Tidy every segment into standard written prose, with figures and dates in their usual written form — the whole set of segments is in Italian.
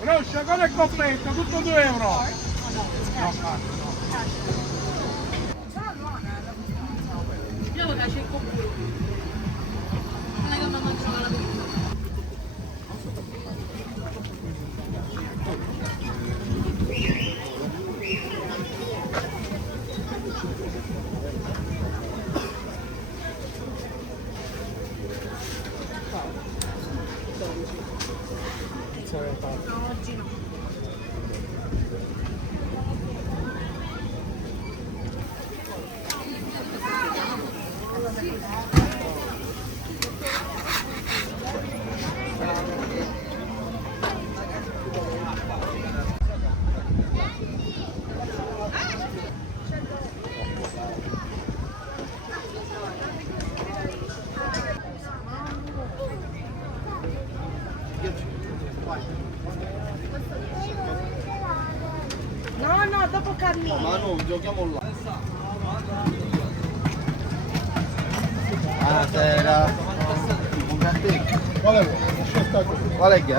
Roscia, qual è il coppetto? Tutto 2 euro. Speriamo che c'è il coppetto. Non è che non c'è la verità. No, oggi no. No, no, dopo cammino. Ma no, giochiamo là. Buonasera. Un cartello. Qual è la scelta? Qual è che è?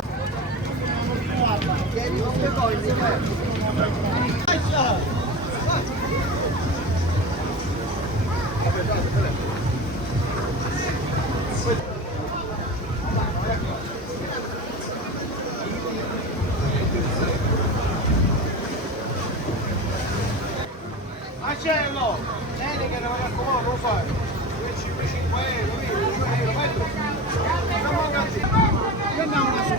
Marcello! Vieni che ne va a raccomando, lo fai! 5 euro, 5 euro, vai tu! Andiamo una sola!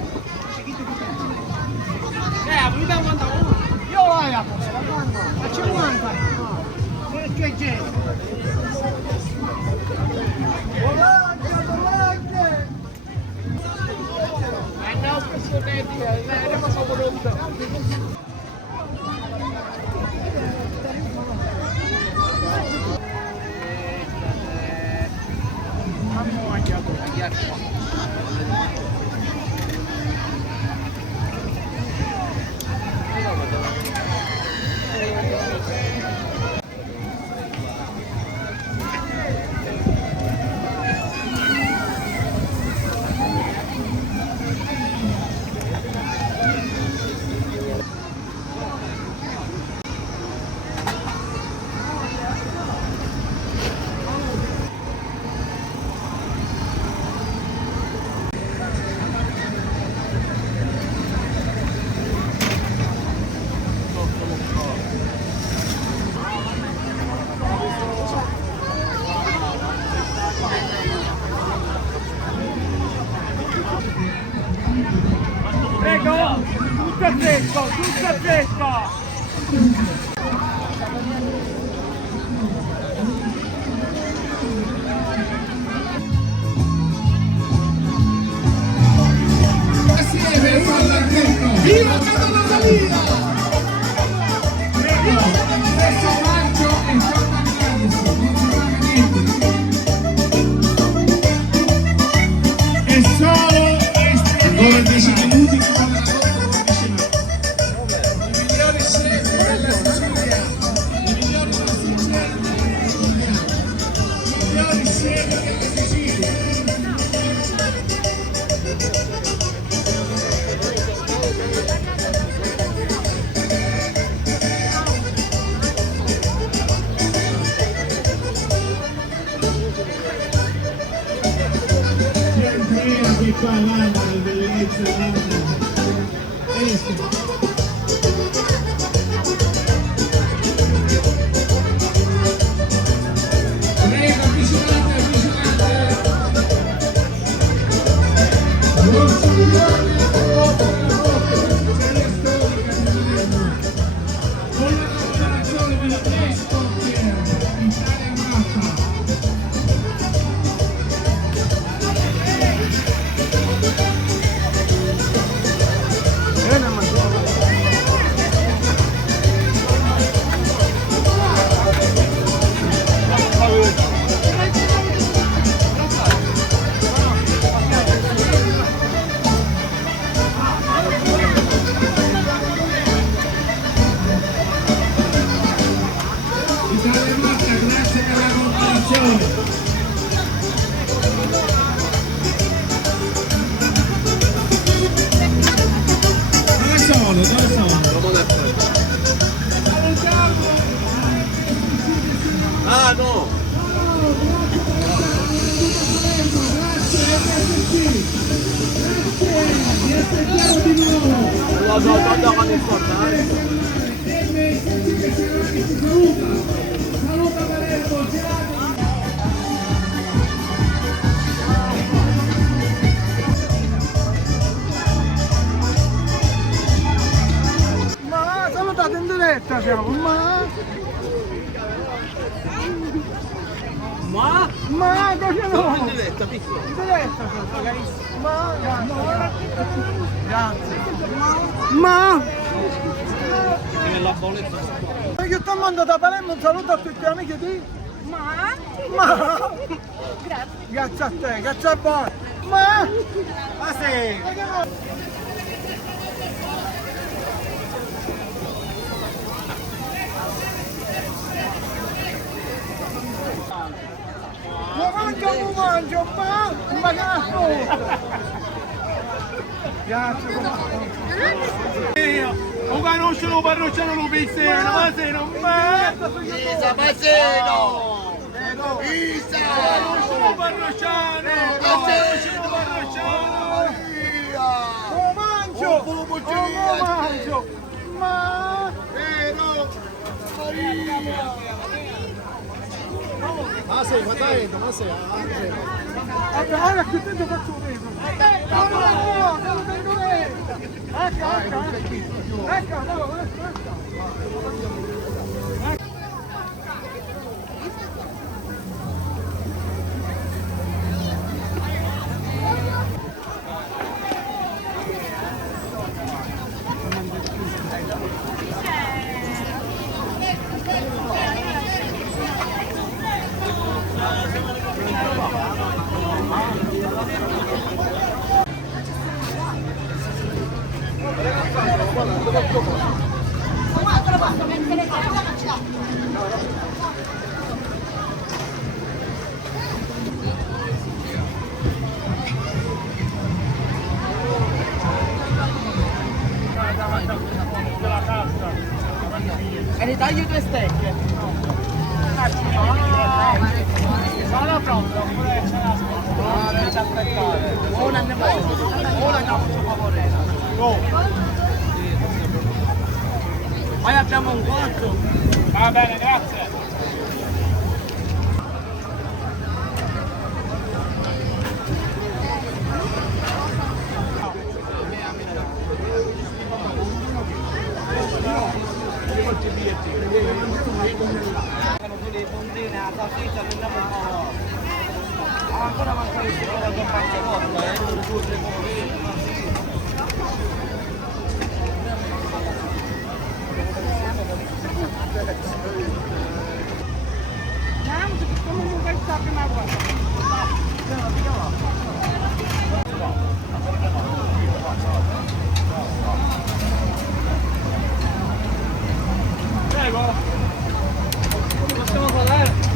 Vogliamo andare uno! Io vai a posto, a 50! Che gente! Andiamo per sottetti, andiamo a sopra. Prego, tutto a fresco! Viva Català Salina! Stesso maggio e Jordan Anderson, non si paga niente. È solo ancora 10 minuti che fa la i migliori chef della Sicilia, i migliori pasticceri della Sicilia, i migliori chef della Sicilia. Che qua l'anno, la bellezza, l'anno. Prego, avvicinate, avvicinate. Dove sono? Dove sono? Ah no! Lo con il fornaio. Saluta Palermo, girato. Ma salutate in diretta siamo, ma cosa no? In diretta, piccolo. In diretta siamo, carissimo. Ma grazie. Ma La bolletta. io ti mando da Palermo un saluto a tutti gli amici di Ma? grazie a te, grazie a voi. Ma sì. Lo mangio, ma cazzo! Grazie, Non conoscono lo parrocciano lo pissino, ma se non me! Isa Paseno! Isa! Conoscono lo parrocciano! Conoscono lo parrocciano! lo mangio! Ma... Ma sei, ma dai, ma sei, Ora che te faccio vedere! No, devo vedere! E li taglio due stecche. Sono pronto, oppure c'è la scuola. Devi aspettare. Una ne voglio. Una ne faccio favorire. Poi abbiamo un corto. Va bene, grazie. Le puntine, la salsiccia, prendiamo un po'. Ancora manca il sicuro che faccio volta, 2 o 3 Prego. Possiamo parlare?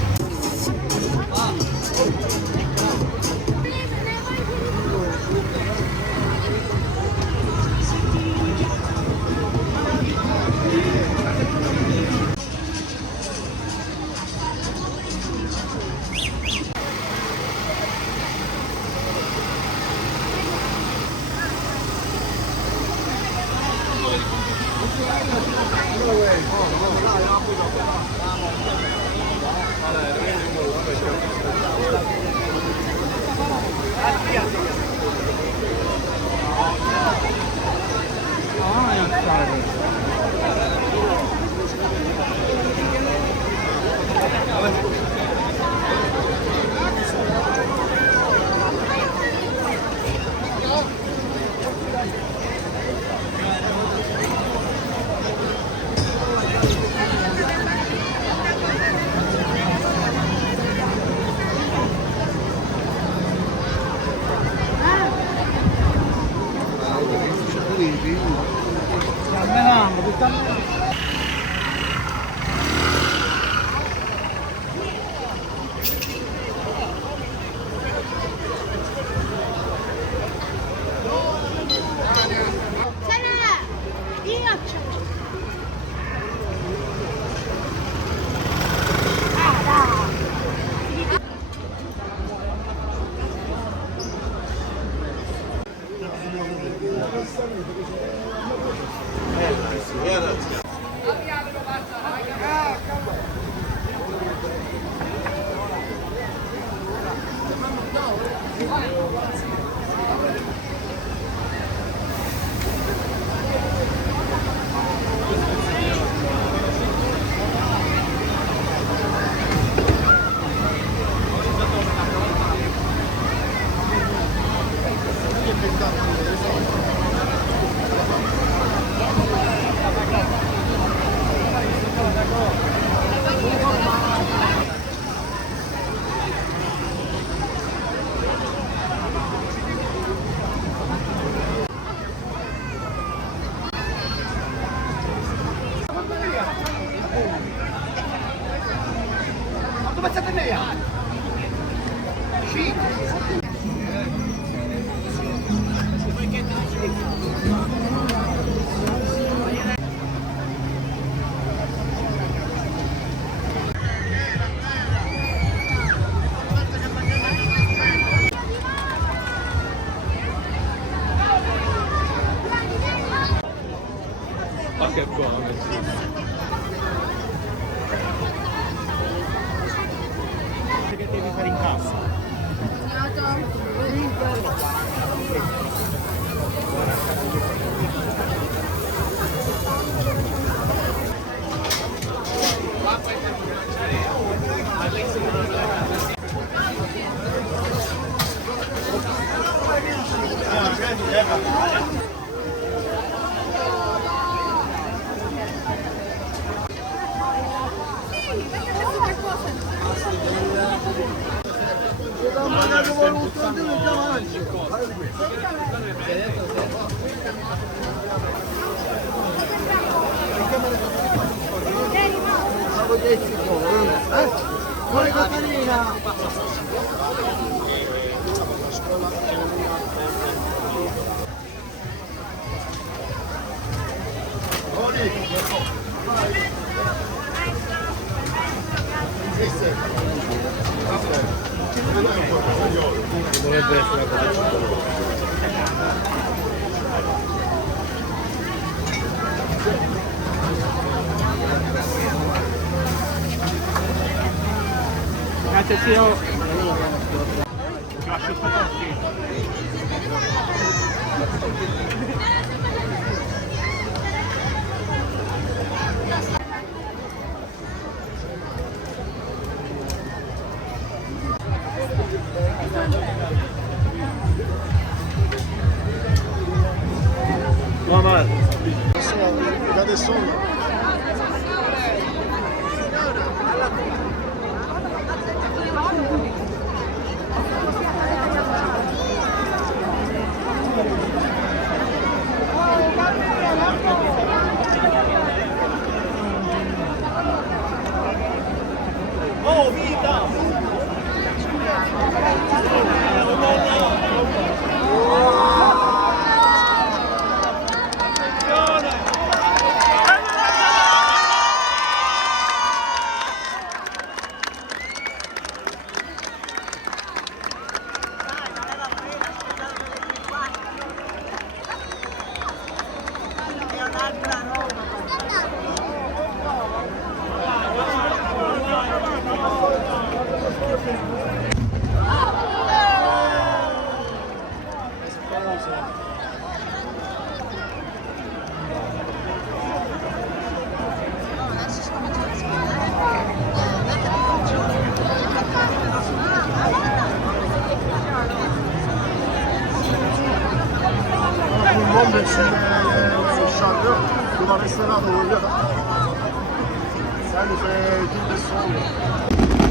Paket qua, che devi fare in cassa? Dovrebbe essere una cosa. Grazie zio. Lascio Muhammad. Adesso Oh, vita! bombe sul sciaglio, dove resteranno, sen de tout de son.